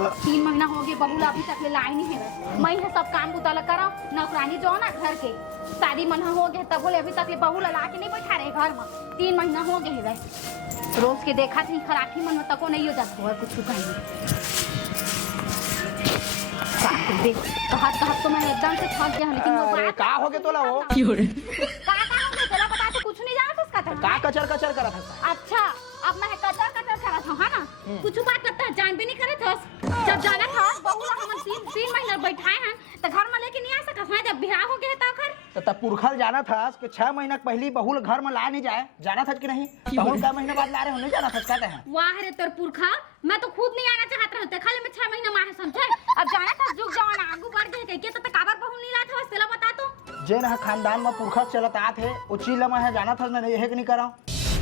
3 महीना हो गए बहुला अभी तक ले लाई नहीं है। मैं है सब काम बुतला करा नौकरानी जो ना घर के शादी मन हो गए तब बोले अभी तक ले बहुला ला के नहीं बैठा रहे घर में। 3 महीना हो गए है रोज के देखा थी खराठी मन में तको नहीं हो जाता है कुछ कहीं कहत तो मैं एकदम से थक गया लेकिन वो बात का हो गए तोला वो का हो गए तेरा पता तो कुछ नहीं जाना उसका का कचर कचर करा था। अच्छा अब मैं कचर करा था है ना कुछ बात लगता है जान भी नहीं करे था जब जाना था बहुला हम 3 महीना बैठाए हैं तो घर में लेके नहीं आ सका है जब बिहार हो गया था घर तो पुरखल जाना था कि 6 महीना पहले बहुल घर में ला नहीं जाए जाना था कि नहीं बहुल का महीना बाद ला रहे हो नहीं जाना था कहते हैं। वाह रे तेरे पुरखा मैं तो खुद नहीं आना चाहता रहते खाली मैं 6 महीना माहे समझे अब जाना था जुग जवान आगू बढ़ गए के तो काबर बहुल नहीं रहा था उसला बता तो जे ना खानदान में पुरखा चलत आत है ओ चीज लमा है जाना था ना ये है कि नहीं करा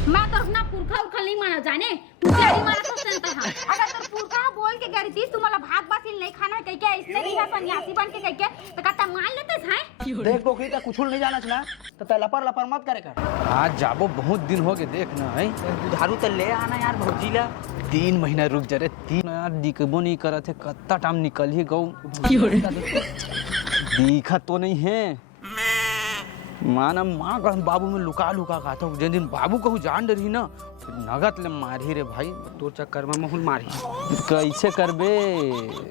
मैं तो अपना पुरखा उरखा नहीं माना जाने तू गाड़ी मारा तो सेंता है अगर तो पुरखा बोल के गाड़ी थी तू मला भात बासिल नहीं खाना कह के इसने नहीं है सन्यासी बन के कह के तो कहता मान लेते हैं देख पोखरी तक कुछ नहीं जाना चला तो ते लपर लपर मत करे कर आज जाबो बहुत दिन हो गए देखना है उधारू तो ले आना यार भौजी ला 3 महीना रुक जा रे 3 यार दिखबो नहीं करा थे कत्ता टाइम निकल ही गौ दिखा तो नहीं है माना माँ का बाबू में लुका लुका खाता हूँ जिन दिन बाबू कहूँ जान डरी ना नगत ले मारी रे भाई तोर चक्कर में महूल मारी कैसे करबे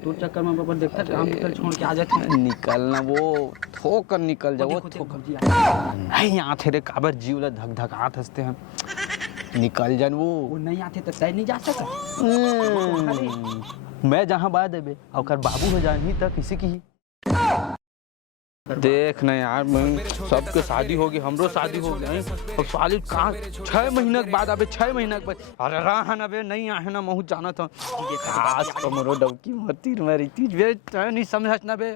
तोर चक्कर में बाबा देखता काम निकल छोड़ के आ जाते निकलना वो थोकर निकल जाओ भौजी नहीं यहाँ थे रे काबर जीव ला धक धकात हंसते हैं निकल जान वो नहीं आते तो तय नहीं जा सका मैं जहाँ बात देबे और बाबू हो जान ही तक किसी की देख ना यार सबके शादी होगी हमरो शादी हो गई और शादी कहाँ 6 महीना के बाद अबे 6 महीना के बाद अरे रहा ना बे नहीं आहे ना महू जाना था आज कमरो डबकी मतीर मेरी तीज बे नहीं समझ ना बे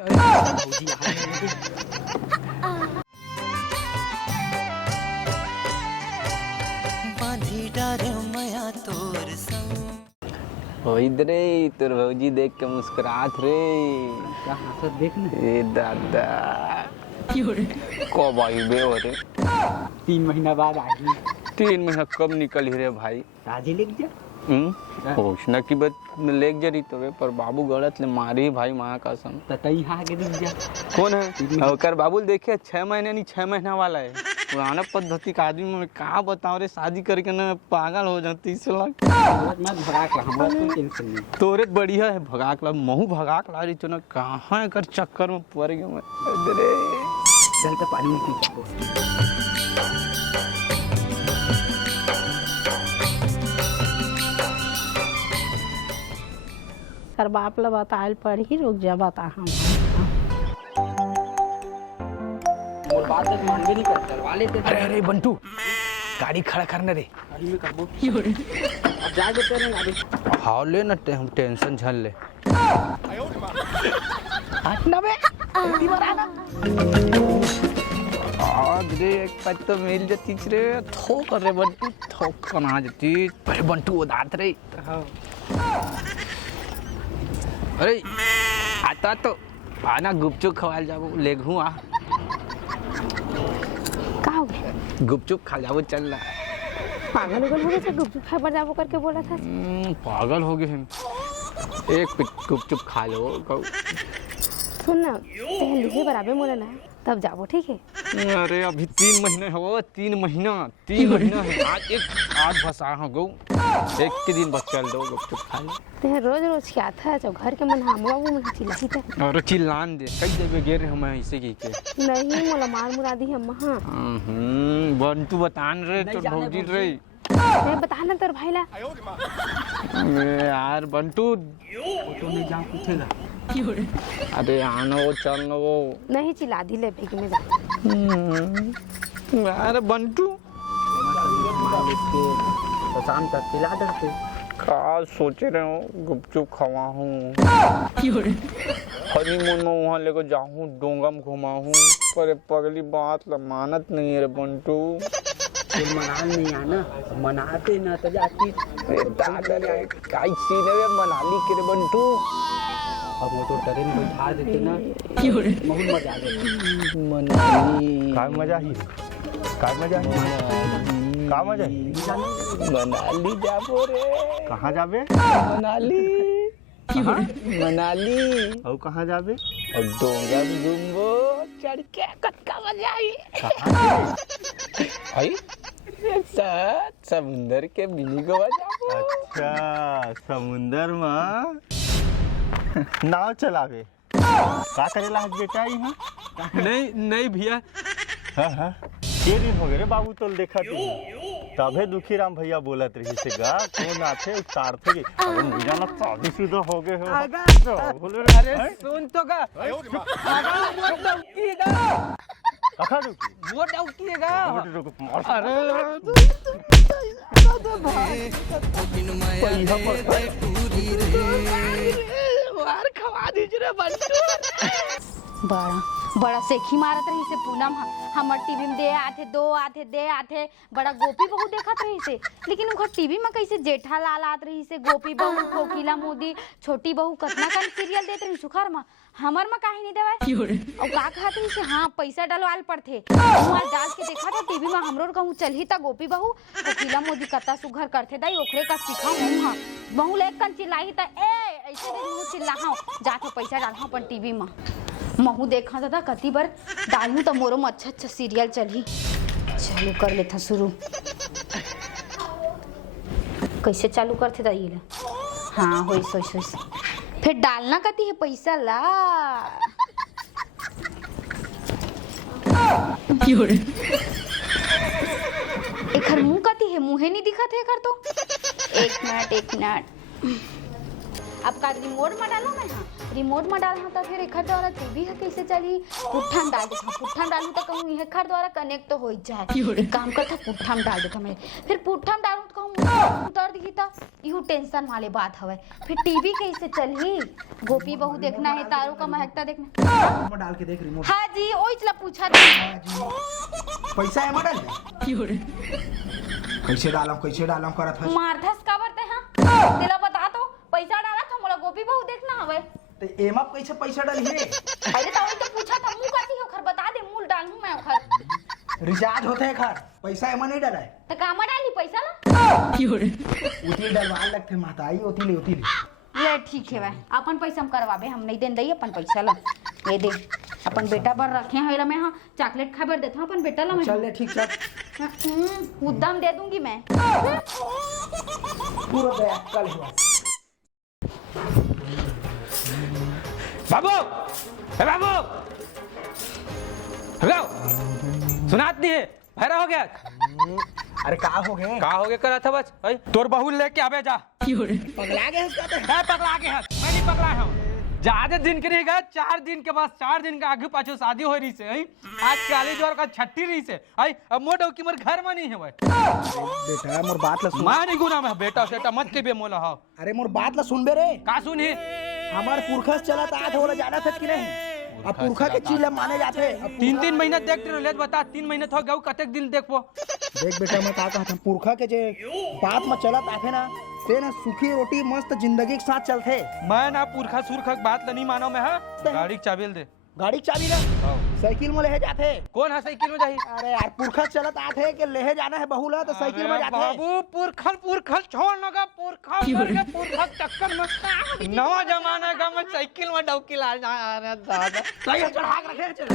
बांधी डार माया तोर संग ओ इधरे तोर भौजी देख के मुस्कुरात रे कहां से देखना ए दादा कब आई बे हो रे 3 महीना बाद आ गई 3 महीना कब निकल ही रे भाई राजी लेके जा होशना की बात लेक जरी तो पर बाबू गलत ले मारी भाई माँ कसम तई हां के रुक जा कौन है ओकर बाबू देखे 6 महीने नहीं 6 महीना वाला है पुराना पद्धति का आदमी में कहा बताओ रे शादी करके ना पागल हो जाती इसला मैं भगाक रहा हमरा कोई टेंशन नहीं तोरे बढ़िया है भगाक ला महू भगाक ला रही तो ना कहां कर चक्कर में पड़ गया मैं अरे चल तो पानी में पी कर बाप ला बताल पर ही रुक जा बता हम और बात तक मानबे नहीं कर चलवा लेते अरे अरे बंटू गाड़ी खड़ा करने रे गाड़ी में करबो अब जा देते हैं गाड़ी हां ले ना टेंशन झल ले हटना बे जल्दी बराना आज रे एक पत तो मिल जाती रे ठोक रे बंटू ठोक कना जाती अरे बंटू उदात रे अरे आता तो आना गुपचुप खवाल जाबो लेगहू आ का हो गया गुपचुप खा जाबो चल रहा पागल हो गए थे गुपचुप खा पर जाबो करके बोला था पागल हो गए हैं एक पिट गुपचुप खा लो कहू सुन ना पहले ही बराबर मोला ना तब जाबो ठीक है अरे अभी 3 महीने हो 3 महीना है आज भसा हो गौ एक के दिन बस चल दो गुपचुप खा लो ते रोज रोज क्या था जब घर के मन हम वो मन चिल्लाई था और चिल्लान दे कई देबे गेर हम ऐसे की के नहीं मोला मार मुरादी हम हां बंटू बतान रे तो भौजी रे मैं बता ना तेरे भाई ला यार बंटू तो नहीं जा पूछेगा अरे आना वो चलना वो नहीं चिल्ला दी ले फेंक में जा अरे बंटू तो शाम तक खिला देते का सोचे रहे हो गुपचुप खवा हूँ हनीमून में वहाँ लेकर जाऊँ डोंगा में घुमाऊँ पर पगली बात ला मानत नहीं है रे बंटू मना नहीं आना मनाते ना तो जाती दादा रे काई सीने में मनाली के रे बंटू अब वो तो ट्रेन में बैठा देते ना बहुत मजा आ जाता मनाली काय मजा ही काय मजा का मजा मनाली जाबो रे कहाँ जाबे मनाली मनाली और कहाँ जाबे? और डोंगर घूमबो चढ़ के कटका बजाई आई समुंदर के मिनी गोवा जाबो। अच्छा समुंदर में नाव चलावे का करेला हज बेटा यहाँ? नहीं भैया। हाँ के दिन हो गए रे बाबू तोल देखा तू तबे दुखी राम भैया बोलत रही से गा कौन आथे उतार थे कि अरे मुझे ना शादी शुदा हो गए हो बोले अरे सुन तो का वो डौकी दा कखा रुकी वो डौकी गा अरे मार खवा दीजिए रे बंटू। बड़ा सेखी मारत रही से पूनम हमर टीवी में दे आथे बड़ा गोपी बहू देखत रही से, लेकिन उनका टीवी में कैसे जेठालाल आत रही से, गोपी बहू, कोकिला मोदी, छोटी बहू कतना कन सीरियल देत रही सुखर में, हमर में काहे नहीं देवे और का कहत रही से हाँ पैसा डलवाल पड़थे। वहां डाल के देखा था टीवी में हमरो कहूं चलही त गोपी बहू कोकिला मोदी कता सुघर करथे दाई ओकरे का सिखाऊ हम बहू ले कन चिल्लाई त ए ऐसे दे मुंह चिल्लाहू जाके पैसा डालहू अपन टीवी में महू देखा था कति बार डालू तो मोरो में अच्छा सीरियल चली। चालू कर लेता शुरू कैसे चालू करते दाई हाँ होइस फिर डालना कति है पैसा ला एक मुंह कति है मुँहे नहीं दिखा थे कर तो एक मिनट अब का रिमोट में डालो मैं रिमोट में डालना तो फिर एक द्वारा टीवी है कैसे चली पुट्ठा में डाल देता पुट्ठा में डालू तो कहूँ यह खर द्वारा कनेक्ट तो हो जाए काम करता पुट्ठा में डाल देता मैं फिर पुट्ठा में डालू तो कहूँ उतर दी था यू टेंशन वाले बात हवे फिर टीवी कैसे चली गोपी बहू देखना है तारों का महकता देखना डाल के देख रिमोट। हाँ जी ओ इसला पूछा था पैसा है मॉडल कैसे डालम करत है मारधस का बरते हां तेला बता तो पैसा डाला तो मोला गोपी बहू देखना हवे तो एमा कैसे पैसा डाली है अरे तो वही तो पूछा था मुंह करती हो खर बता दे मूल डालूं मैं खर रिचार्ज होते है खर पैसा एमा नहीं डाला है तो कामा डाली पैसा ला उती डलवा लगते माताई उती ले ले ठीक है भाई अपन पैसा हम करवाबे हम नहीं देन दई अपन पैसा ला ये दे अपन बेटा पर रखे हैं मैं हाँ चॉकलेट खाबर देता हूं अपन बेटा ला मैं चल ले ठीक चल उद्दम दे दूंगी मैं पूरा गया कल हुआ बाबू ए बाबू हेलो सुनात नहीं है भैरा हो गया अरे का हो गए करा था बस तोर बहू लेके आवे जा पगला गए पकड़ा के हाथ मैं नहीं पकड़ा हूं ज्यादा दिन के नहीं गए 4 दिन के बाद 4 दिन का आगे पाछो शादी हो रही से आज काली जोर का छट्टी रही से अब मोटो की मोर घर में नहीं है भाई बेटा मोर बात ला सुन मां नहीं गुना में बेटा सेटा मत के बे मोला हां अरे मोर बात ला सुन बे रे का सुनी हमार पुरखा चला था आज होला जाना था कि नहीं अब पुरखा के चीज माने जाते 3 महीना देखते रहो ले बता 3 महीने तो गऊ कतेक दिन देखबो देख बेटा मैं का कहता पुरखा के जे बात में चलत आथे ना ते ना सूखी रोटी मस्त जिंदगी के साथ चलते मैं ना पुरखा सुरखा बात ला नहीं मानो मैं हां गाड़ी की चाबी दे गाड़ी की चाबी ना साइकिल में ले जाते कौन है साइकिल में जाही अरे यार पुरखा चलत आथे के ले जाना है बहुला तो साइकिल में जाते बाबू पुरखल छोड़ लगा पुरखा चक्कर में नवा जमाना का मैं साइकिल में डौकी ला अरे दादा सही चढ़ा के रखे चल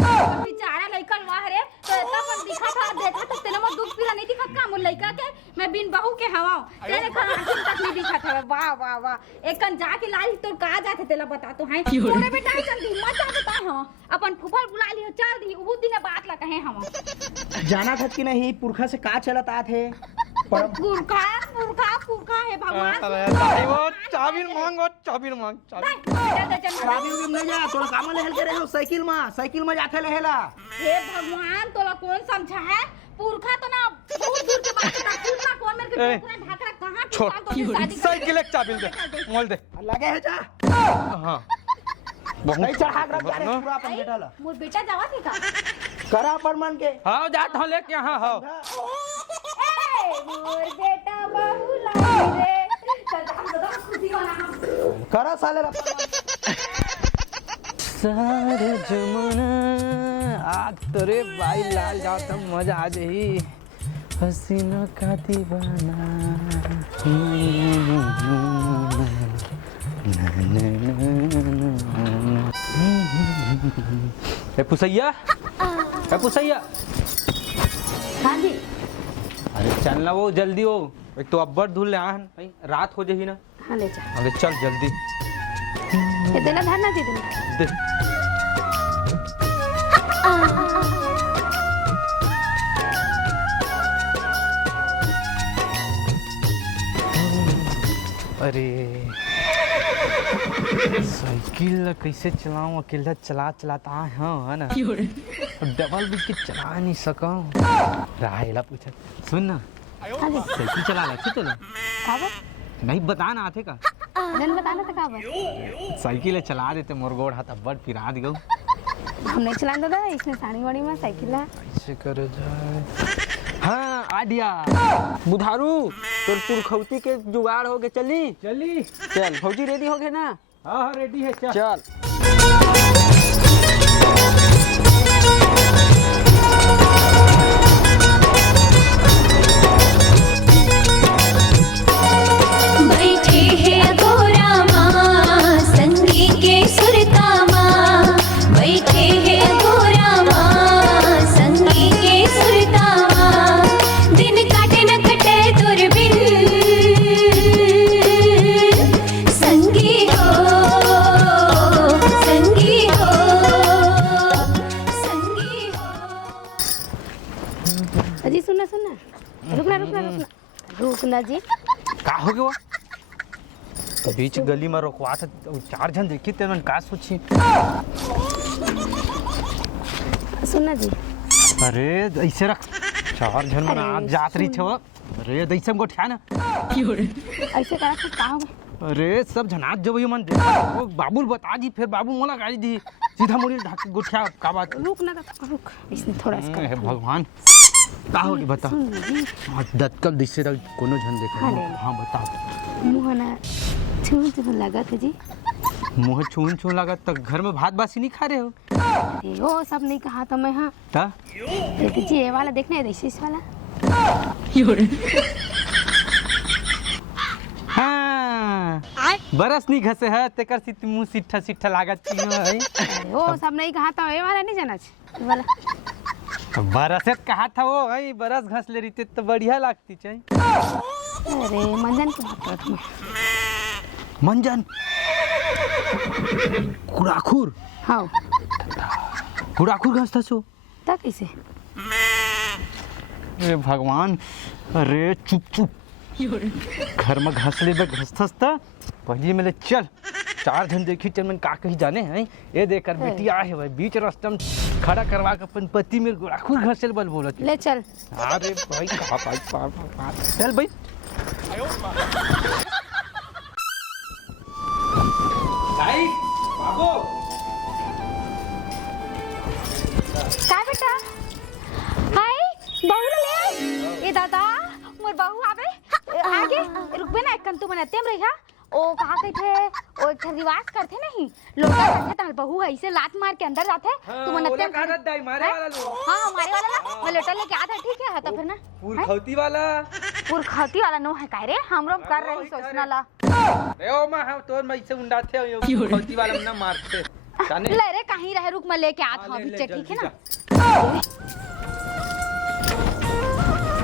बेचारा लइका वाह रे तो इतना पर दिखा था देखा तो तेरे में दूध पीला नहीं दिखा का मोर लइका के मैं बिन बहू के हवाओ तेरे घर तक नहीं दिखा था वाह एक कन जाके लाई तो का जाते तेला बता तो है तोरे बेटा जल्दी मत बता हां अपन फुफल बुला लियो चल दी उ दिन बात ला कहे हम जाना था कि नहीं पुरखा से का चलत आथे पुरखा है भगवान अरे वो चाबी मांग चाबी चाबी उबी नहीं जा तोरा काम ले के रहे हो साइकिल में जाथे लेला हे भगवान तोला कौन समझा है पुरखा तो ना दूर दूर के बात ना पुरखा कौन मेरे के पूरा ढाकरा कहां छोड़ साइकिल एक चाबी दे मोल दे लगे है जा हां नहीं चढ़ा के रख जा रे पूरा अपन बेटा ला मोर बेटा जावा थी का करा अपन मन के हां जात हूं लेके यहां हां मोर बेटा बहू लाई रे सदा खुशी वाला करा साले अपन सारे जमाना आज तोरे बाई लाल जाता मजा आ जाही हसीना का दीवाना ए पुसैया, ए पुसैया, हाँ जी। अरे चल ना वो जल्दी हो, एक तो अब्बर धुल ले आहन भाई, रात हो जाही ना। हाँ ले जा। अरे चल जल्दी इतना धरना दे देना। दे। अरे साइकिल कैसे चलाऊं, अकेला चलाता है ना, डबल भी के चला नहीं सका। राहेला पूछा, सुन ना हाँ जी। साइकिल चला लेते तो काबर? नहीं बताना आते का जन बताना था काबर? साइकिल चला देते, मोर गोड़ हाथ अब्बड़ पिरा दियो। हम नहीं चलान दादा, इसने साड़ी वाड़ी में साइकिल है। कैसे करे जाए। हाँ आडिया बुधारू, तोर पुरखौती के जुगाड़ हो गए, चली चली। चल फौजी रेडी हो गए ना। हाँ रेडी है, चल। चल बैठे हैं गोरा माँ संगी के सुरता माँ, बैठे हैं गोरा माँ संगी के सुरता माँ, दिन काटे न कटे दूरबीन संगी हो, संगी हो, संगी हो। अजी सुनना सुनना, रुकना जी। का हो गया बीच गली में रोकवा था, चार जन देखी ते मन का सोची। सुनना जी। अरे ऐसे रख, चार जन मन आज जात रही छो। अरे ऐसे हमको ठा ना, ऐसे करा तो का होगा? अरे सब जनात जब ये मन देखा वो बाबूल बता दी, फिर बाबू मोला गाड़ी दी, सीधा मुड़ी ढाक के गुठिया का बात। रुक ना रुक, इसने थोड़ा इसका हे भगवान का होगी बता। दत्कल दिसे कोनो जन देखा। हाँ, ले। हाँ बता। मुँह ना छून लगा था जी। मुँह छून लगा तो घर में भात बासी नहीं खा रहे हो? अरे वो सब नहीं कहा तो मैं। हाँ ता? ये दीजिए, ये वाला देखना है, इस वाला। हाँ बरस नहीं घसे है तेकर सित मुँह सिट्ठा सिट्ठा लागत तीनों है। अरे वो सब नहीं कहा था, ये वाला नहीं जाना चाहिए, ये वाला। तो बरसेत कहा था वो है, बरस घस ले रही थी तो बढ़िया लगती चाहिए। अरे मंजन की बात करत मैं। मंजन कुड़ाखुर। हाँ कुड़ाखुर घसता सो तब कैसे? अरे भगवान, अरे चुप चुप, घर में घस ले घसथस था पहले मेरे चल। चार जन देखी चल मन का कहीं जाने हैं, ये देखकर बेटी आए भाई बीच रास्ते में खड़ा करवा के अपन पति मेरे गुड़ाखुर घसेल बल बोला। ले चल। अरे भाई कहा भाई चल भाई। भाई बाबू का बेटा? हाय बहू ले आई। ए दादा मोर बहू आवे आगे रुकबे ना, एकन तू मनते में रहिया। ओ कहा कहथे, ओ एक रिवाज करथे नहीं, लोग कहथे तार बहू ऐसे लात मार के अंदर जाथे। तू मनते में कागज दाई मारे वाला लोग। हां मारे वाला ना, मैं लेटर लेके आता। ठीक है तो फिर ना पुरखौती वाला, पुरखौती वाला नो है काहे रे, हमरो कर रही सोचना ला। रे ओ मां हम तोर में ऐसे उंडाथे हो, पुरखौती वाला ना मारते जाने। ले रे कहीं रहे, रुक मैं लेके आता हूं बीच। ठीक है ना?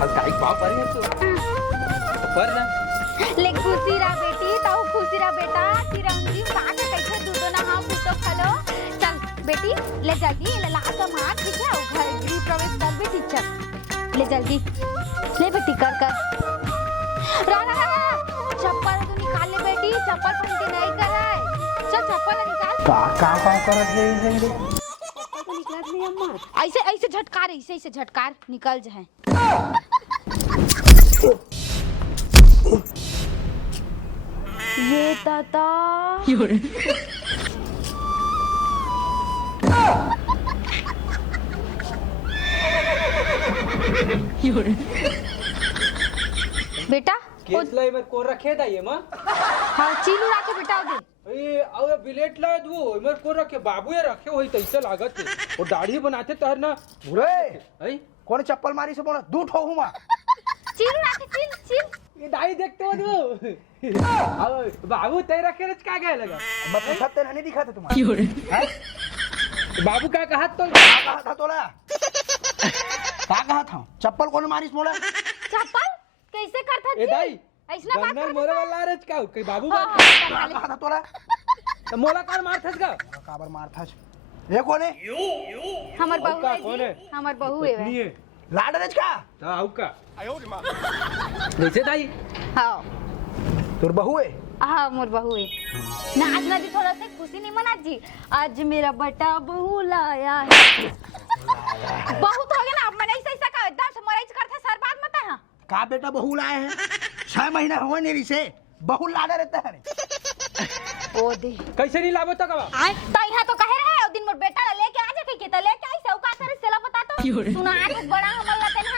अब काई पाव पर है तू पर ना ले खुशी रहा बेटी, ताऊ खुशी रहा बेटा। तिरंगी साथ कैसे दूधो ना हाँ फूटो खलो। चल बेटी ले जल्दी, ले ला तो मार। ठीक है घर गृह प्रवेश कर बेटी, चल ले जल्दी ले बेटी, कर कर। रा चप्पल तो निकाल ले बेटी, चप्पल पहन के नहीं कर रहा है। चल चप्पल निकाल। का करत है रे? तो निकलत नहीं अम्मा। ऐसे ऐसे झटकार, ऐसे झटकार निकल जाए। ये ताता बेटा केस लाई में को रखे दा ये मां। हाँ चीलू राके बेटा दे। ए और बिलेट ला दो इमर को रखे, बाबू ये रखे होई तैसे लागत है। और दाढ़ी बनाते तहर ना बुरे है। कौन चप्पल मारी से बोला दू ठो हुमा। चीलू राके, चील चील। ये दाई देखते हो तू अब बाबू तेरा केरच का गए लगा मैं पूछा तेरा नहीं दिखा था तुम्हारा हैं? बाबू का कहा तो क्या कहा था तोला क्या कहा था चप्पल कौन मारिस मोड़ा चप्पल कैसे करता ए दाई ऐसना बात गन्नर करता मोरे वाला रच का कई बाबू हाँ, बात हाँ, क्या कहा था तोला तो मोला कार मार थस का काबर मार था ये कौन है हमर बहू का है कौन जी, है? हमर बहू है नहीं है लाडरज का तो आउ का कैसे दाई हाँ तोर बहू है हाँ मोर बहू है ना आज ना जी थोड़ा सा खुशी नहीं मना जी आज मेरा बेटा बहू लाया है बहुत हो गया ना अब मैंने ऐसा ऐसा का एकदम से मराइज करते सर बात मत है का बेटा बहू लाए हैं 6 महीना हुए नहीं से बहू लाडा रहता है ओ दे कैसे नहीं लाबो तो कबा आय तो यहाँ तो कहे रहे दिन मोर बेटा ला लेके आ जाके के तो लेके आई से का करे सेला बता तो सुना आज बड़ा हमर लाते ना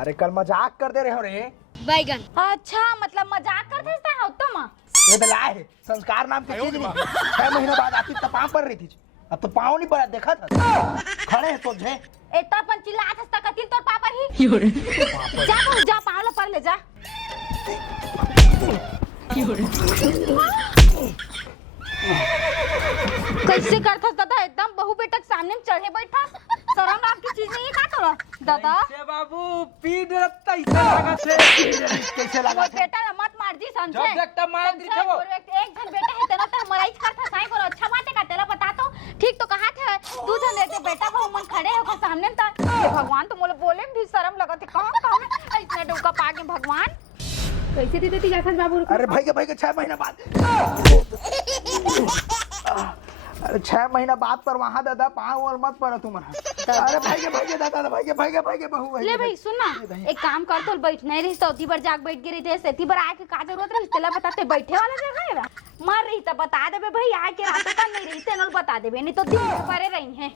अरे कल मजाक करते रहे हो रे बैगन अच्छा मतलब मजाक करते थे हो तुम ये तो लाए है संस्कार नाम की चीज नहीं 6 महीना बाद आती तो पाँव पड़ रही थी अब तो पाँव नहीं पड़ा देखा था खड़े हैं सोचे इतना पन चिल्लात हस्ता कतिल तोर पापा ही जा बहू जा पावला पर ले जा कैसे करता दादा एकदम बहू बेटा के सामने में चढ़े बैठा शर्म नाम की चीज नहीं है का तोरा दादा से बाबू पीड रत्ता ऐसा लगा से कैसे लगा मोर बेटा ला मत मार जी समझे जब देखता मार दी समझे? छबो। मोर एक जन बेटा है तेरा तो मराई करता साई को अच्छा बात है का तेरा बता तो ठीक तो कहा थे तू जन देते बेटा बहू मन खड़े हो के सामने में तो भगवान तो मोले बोले में भी शर्म लगत है कहां कहां इतना डुका पाके भगवान कैसे दे देती जाखस बाबू अरे भाई के 6 महीना बाद अरे 6 महीना बाद पर वहाँ दादा पाँव और मत पड़ा तुम्हारा अरे भाई के दादा भाई के बहू ले भाई सुन ना एक काम कर तो बैठ नहीं रही तो बार जाग बैठ गिरी थे सेती बार आके का जरूरत रही तेला बताते बैठे वाला जगह है मर रही तो बता देबे भाई आके रातों का नहीं रही तेनल बता देबे नहीं तो दिन भरे रही है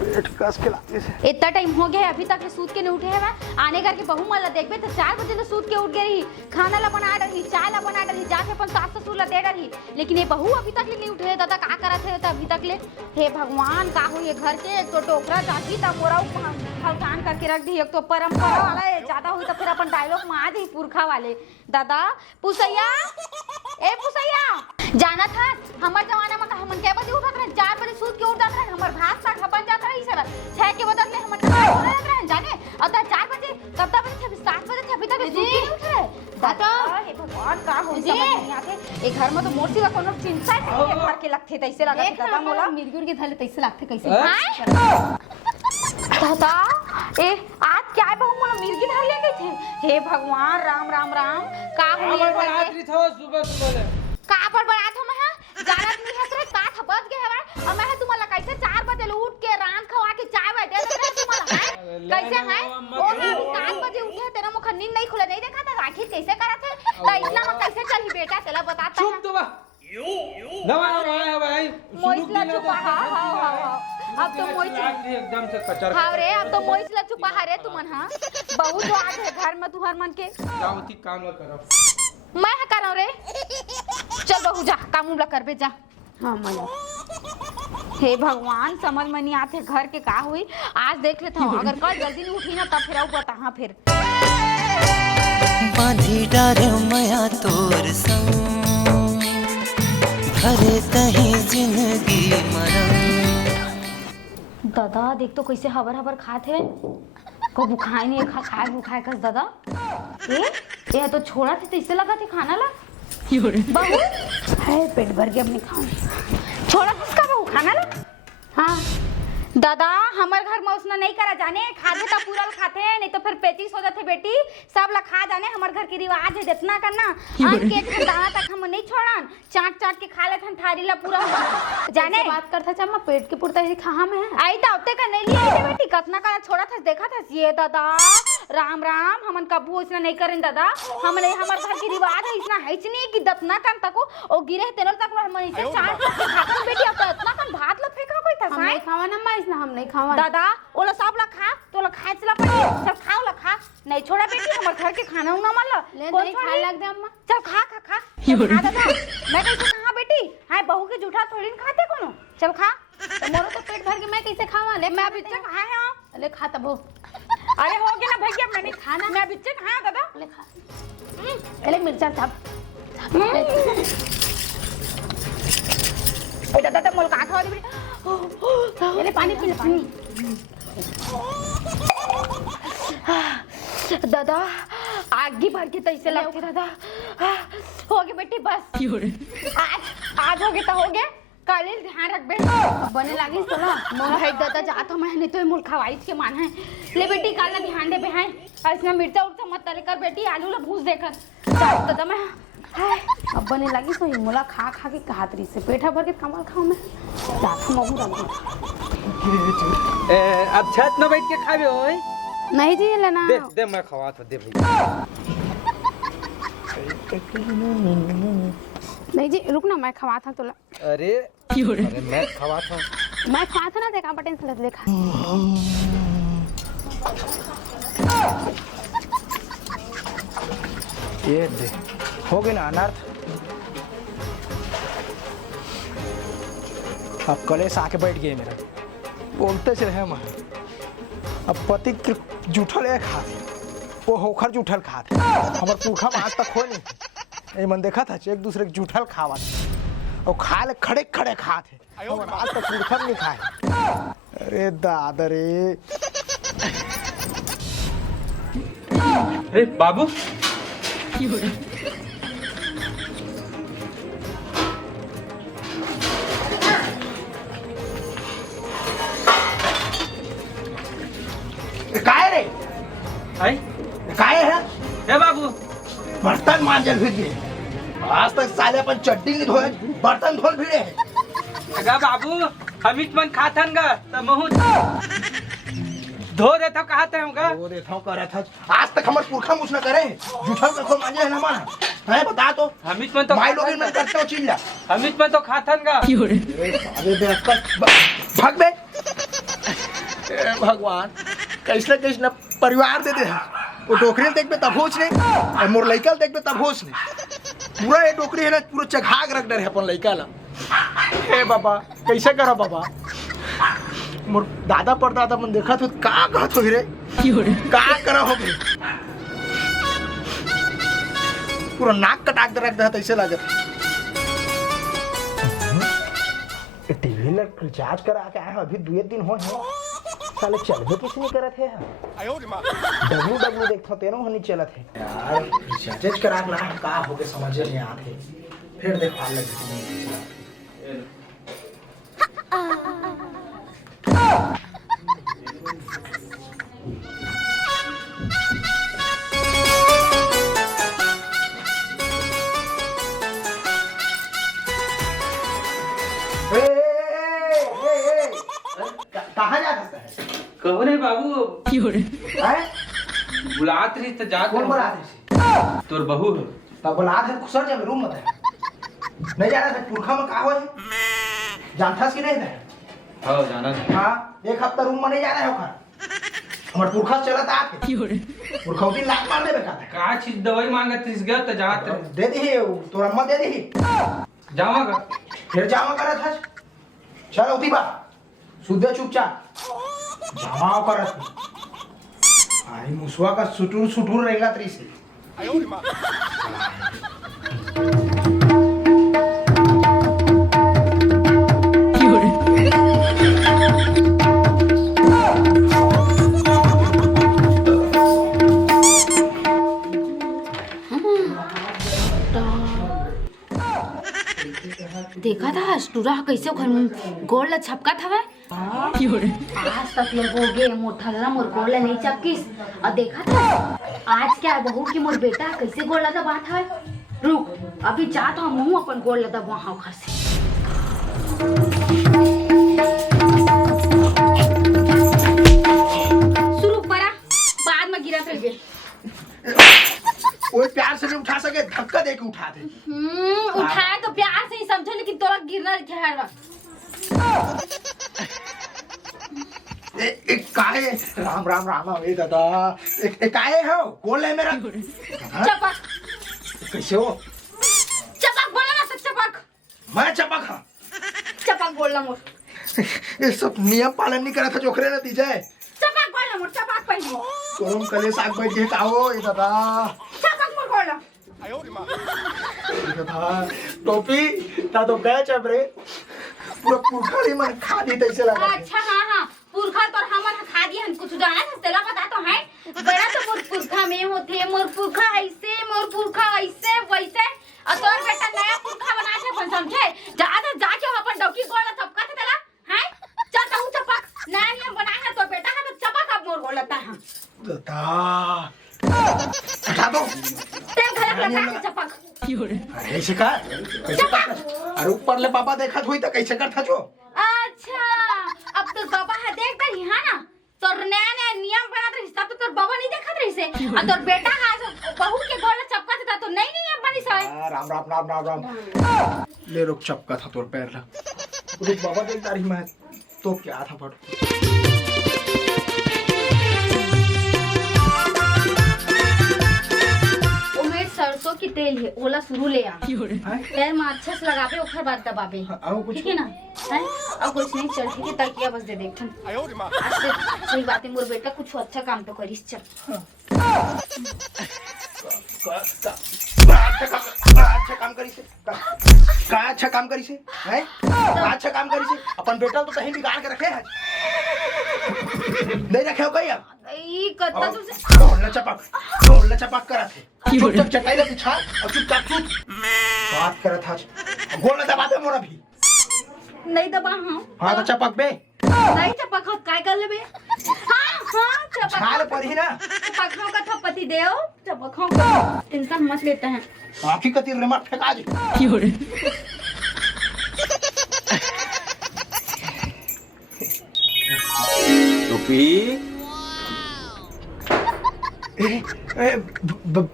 पेट कस के लाते से इतना टाइम हो गया है अभी तक सूत के नहीं उठे है आने करके बहू मला देखबे तो 4 बजे तो सूत के उठ गई खाना ला बना रही चाय ला बना रही जाके अपन सास ससुर ला दे रही लेकिन ये बहू अभी तक ले नहीं उठे दादा का करत है तो अभी तक ले हे भगवान का हो ये घर के एक तो टोकरा जाती तब मोरा भगवान करके रख दी एक तो परंपरा वाला है ज्यादा हुई तो फिर अपन डायलॉग में आ जाई पुरखा वाले दादा पुसैया ए पुसैया जाना था हमार जमाना में हमन के बजे उठत रहे 4 बजे सूत के उठ जात रहे हमर भात साग बन जात रहे सर 6 के बदले हमन उठ रहे जाने अब 4 बजे कब तक बजे 7 बजे थे अभी तक सूत के नहीं उठ रहे दादा हे भगवान का हो समझ नहीं आते एक घर में तो मोर सिवा कोनो चिंता है ये घर के लगथे तैसे लगत दादा मोला मिर्गी उर्गी धले तैसे लागते कैसे दादा ए आज क्या बहू मोला मिर्गी धर ले गई थे हे भगवान राम राम राम का हो ये घर के रात्रि था सुबह सुबह का पर बड़ा था मैं जानत नहीं है रे का थपत गए हवा और मैं तुम्हाला कैसे 4 बजे उठ के रान खवा के चाय वाय दे रहे तुम्हाला है कैसे है ओ हम 7 बजे उठे तेरा मुख नींद नहीं खुला नहीं देखा था आखिर कैसे करा थे तो इतना में कैसे चली बेटा चला बताता चुप है तो बा नवा भाई मोइसला चुपा हां अब तो मोइसला एकदम से कचर हां रे अब तो मोइसला चुपा रे तुमन हां बहुत जो आज है घर में तू हर मन के जाओती काम न करो मैं करो रे चल बहू जा काम उमला करबे जा हाँ मना हे भगवान समझ में नहीं आते घर के का हुई आज देख लेता हूँ अगर कल जल्दी नहीं उठी ना तब फिर आऊ बता फिर बांधी डार मया तोर संग भरे तही जिंदगी मरम दादा देख तो कैसे हबर हबर खाते हैं को बुखाए नहीं खाए बुखाए कस दादा ये तो छोड़ा थे तो इससे लगा थे खाना ला बहू है पेट भर के अपने खाओ छोड़ा किसका बहू खाना ला हाँ दादा हमारे घर में उसने नहीं करा जाने खाते तो पूरा खाते हैं नहीं तो फिर 35 हो जाते बेटी सब ला खा जाने हमारे घर की रिवाज है जितना करना अन्न के दाना तक हम नहीं छोड़न चाट चाट के खा लेते हैं थारी ला पूरा जाने बात करता चम्मा पेट के पुरता ही खा में आई दावते का नहीं लिया थे बेटी कतना का छोड़ा था देखा था ये दादा राम राम हमन कबू इतना नहीं करें दादा हमने हमारे घर की रिवाज है इतना है नहीं कि दतना कर तको और गिरे तेनल तक हमन इसे चाट के खाते बेटी अब इतना कन भात ला फेंका कोई था हम नहीं खावा ना इसना हम नहीं खावा दादा ओला सब ला खा तो ला खाए चला पड़ी सब खाओ ला खा नहीं छोड़ा बेटी हमारे घर के खाना उना मन ला नहीं खा लग दे अम्मा चल खा खा खा चल खा दादा मैं कैसे खा बेटी हाय बहू के जूठा थोड़ी न खाते कोनो चल खा तो मोरो तो पेट भर के मैं कैसे खावा ले मैं अभी तक खाए हां ले खा तब अरे हो गया ना भैया, मैंने खाना मैं बिच्चे खाया दादा। ले खा पहले मिर्चा थाप ए दादा मोल का खा दे। पहले पानी पी ले पानी। दादा आगे भर के तैसे लगते दादा। हो गए बेटी बस। आज हो गए तो हो गए, कल ध्यान रख बे। बने लागी सोला मोर है दादा जात हम नहीं तो मुल खवाई के मान है। ले बेटी काल ध्यान दे बे है, इसमें मिर्चा उर्चा मत तले कर बेटी, आलू ला भूज देकर दादा मैं। अब बने लागी सो मोला खा खा के कहात रही से पेटा भर के कमल खाऊं मैं जात महू रंग। अब छत न बैठ के खाबे ओए। नहीं जी लेना दे दे मैं खवा था, दे भैया। नहीं जी रुक ना, मैं खवा था तोला। अरे अरे मैं खवा था। मैं खवा था ना, देखा बटन से देखा। ये दे हो गए ना अनर्थ। अब कलेश आके बैठ गए मेरा, बोलते चले हम। अब पति के जूठल एक खाते, वो होखर जूठल खाते। हमारे पुरखा में आज तक हो नहीं, मन देखा था एक दूसरे के जूठल खावा और खा ले खड़े खड़े खाते। आज तक पुरखा नहीं खाए। अरे दादा रे। अरे बाबू काय रे आई काय है? ए बाबू बर्तन मांजल फिर गए, आज तक साले अपन चड्डी नहीं धोए, बर्तन धोल भिड़े है। अगा बाबू हमित मन खाथन गा त महू धो देता कहते होगा। वो देखा हूँ करे था, आज तक हमारे पुरखा मुझ न करे। जूठल का खोल मांजे है ना माना है, बता तो। हमित मन तो माई लोग में करते हो चिल्ला। हमित मन तो खाथन गा। अरे भाग बे। भगवान कैसे कैसे परिवार दे दे है। वो टोकरी देख पे तब होच नहीं, मोर लइका देख पे तब होच नहीं। पूरा ये टोकरी है ना, पूरा चघाग रख डर है अपन लइका ला। हे बाबा कैसे करा बाबा, मोर दादा परदादा मन देखा तो का कहत हो रे, का करा हो गए। पूरा नाक कटाक दे रख दे ऐसे लागत। टीवी ला रिचार्ज करा के आया अभी 2 दिन हो है, साले चलबे किसी नहीं करत है। डब्ल्यू देखता तेनो हनी चलत है यार। रिचार्ज करा के ला का हो के समझ नहीं आते, फिर देखा लग। कहाँ जा सकता है? कहो रे बाबू बुलात रही तो जा। कौन बुलात रही? तोर बहू है। तब बुलात है सर जब रूम में नहीं जाना था। पुरखा में कहा हो जानथास की नहीं था। हाँ जाना था। हाँ 1 हफ्ता रूम में नहीं जाना है ओकर। हमारे पुरखा चला था आके पुरखा दिन लात मार दे बेटा। का चीज दवाई मांगत इस गया तो जात दे दी तोरा अम्मा दे दी। जावागा फिर जावा करा था। चल उठी बा सुधे चुपचाप जावा करा था। आई मुसवा का सुटूर रहेगा तरी से। देखा था स्टूरा कैसे गोड़ ला छपका था। आज तक लोग हो गए मोठल्ला मोर गोड़ ला नहीं चपकिस, और देखा था आज क्या बहू की मोर बेटा कैसे गोड़ ला दबा था। रुक अभी जा तो हम अपन गोड़ ला दबा हाँ घर से। शुरू करा बाद में गिरत रह गए। वो प्यार से नहीं उठा सके, धक्का दे के उठा दे। उठाया तो प्यार से ही समझो, लेकिन तोरा गिरना है। काहे राम राम राम ए दादा काहे हो गोल है मेरा। चपक कैसे हो? चपक बोला ना, चपक। मैं चपक हाँ। चपक बोलना मोर। ये सब नियम पालन नहीं करा था जोखरे ने दी जाए। चपक बोलना मोर, चपक पहले। कोरम कले साग बैठ के खाओ ये दादा चपक मोर गोला ये दादा टोपी ता तो बैच अब रे पूरा पुरखा मन खा दी तैसे लगा अच्छा हाँ हाँ पुरखा तो हमन खा दिए हम कुछ जाने ना तेला पता तो है बड़ा तो मोर पुरखा में होते मोर पुरखा ऐसे वैसे और तोर बेटा नया पुरखा बना के अपन समझे ज्यादा जाके अपन डौकी गोला थपका थे तेला हैं चल कहूं चपक नया नियम बनाया है तो बेटा है तो चपक अब मोर गोलता है दादा हटा दो तेल घरे लगा के चपक ऐसे का कैसे का अरे ऊपर ले बाबा देखत हुई तो कैसे कर था जो अच्छा अब तो बाबा है देख रही है ना तोर नया नया नियम बनात रही तब तो तोर बाबा नहीं देखत रही से और तोर बेटा आज बहू के गोला चपका था तो नहीं नियम बनी सो राम राम राम राम राम ले रुक चपका था तोर पैर ला रुक बाबा देख तारी मैं तो क्या था फट उमेर सरसों की तेल है ओला शुरू ले आ पैर में अच्छा से लगाबे ओकर बाद दबाबे आओ कुछ ठीक है ना हैं और कुछ नहीं चल ठीक है तकिया बस दे देख आज से सही बात है मोर बेटा कुछ अच्छा काम तो करिस चल अच्छा काम करी से का अच्छा काम करी से हैं अच्छा काम करी से अपन बेटा तो कहीं बिगाड़ के रखे है नहीं रखे हो कहीं अब ई कत्ता से ढोलना चपक करा थे चुपचाप चटाई ले बिछा और चुपचाप चुप बात करा था गोला दबा दे मोरा भी नहीं दबा हाँ तो चपक बे नहीं चपक काय कर लेबे हाँ चपक छाल पर ही ना चपक का थपति देओ चपक का टेंशन मत लेते हैं आखी कती रिमोट फेंका दे टोपी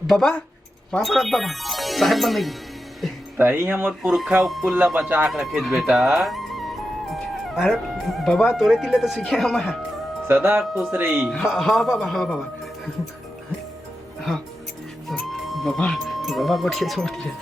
बाबा वहाँ पर बाबा साहेब बंदेगी तही हमर पुरखा कुल्ला बचा के रखे बेटा अरे बाबा तोरे तिले तो सीखे हम सदा खुश रही हाँ बाबा हाँ बाबा हाँ बाबा बाबा को ठीक छोड़ दिया